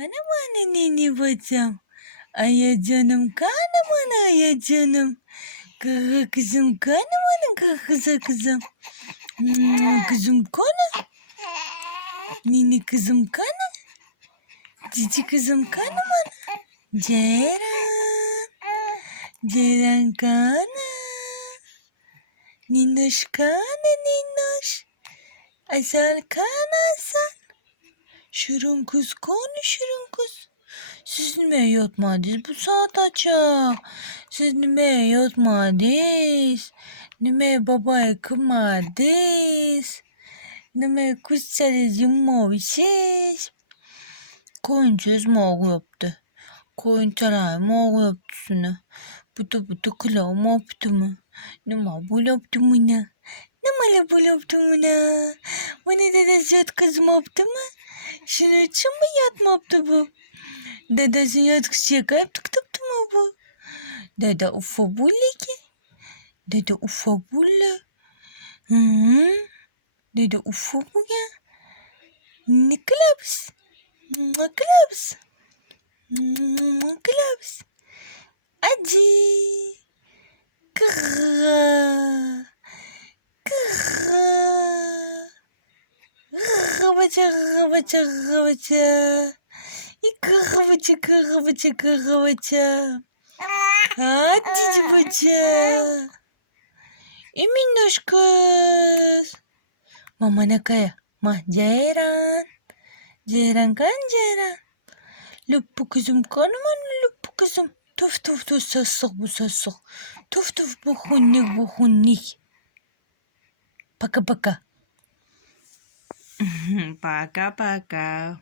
Anam nene bacım. Ay canım kanım ana ay canım. Kızım kanım ana kızım. Kızım kana. Nene kızım kana. Cici kızım kanım ana. Ceren. Ceren kana. Ninoş kana ninoş. Asal kana asal. Şırın kız kana şırın kız. Siz niye yatmadınız bu saat açık? Siz niye yatmadınız? Niye babaya kırmadınız? Niye kuşları yummamışsınız? Koyuncağız mağu yaptı. Koyun tarayı mağu yaptı sana. Bıdı kulağı mı yaptı mı? Nima bu yaptı mı ne? Nima bu yaptı mı ne? Bana dedesi yat kızım yaptı mı? Şunun için mi yatma yaptı bu? Dedesinin yatkısı şaka yaptık tıptı mı bu? Dede ufa bulle ki. Dede ufa bulle. Hı? Dede ufa bu ya. Ne klaps? Ne klaps? Ne klaps? Acı. Kırrrr. Kırrrr. Kırrrr. Kırrrr. Kırrrr. Cici bıçağı. Minnoş kız. Mama ne kaya? Ceyran. Ceyran kan Ceyran. Lupu kızım kanıman lupu kızım. Tuf sasık bu sasık. Tuf bu hunnik. Paka. Пока-пока.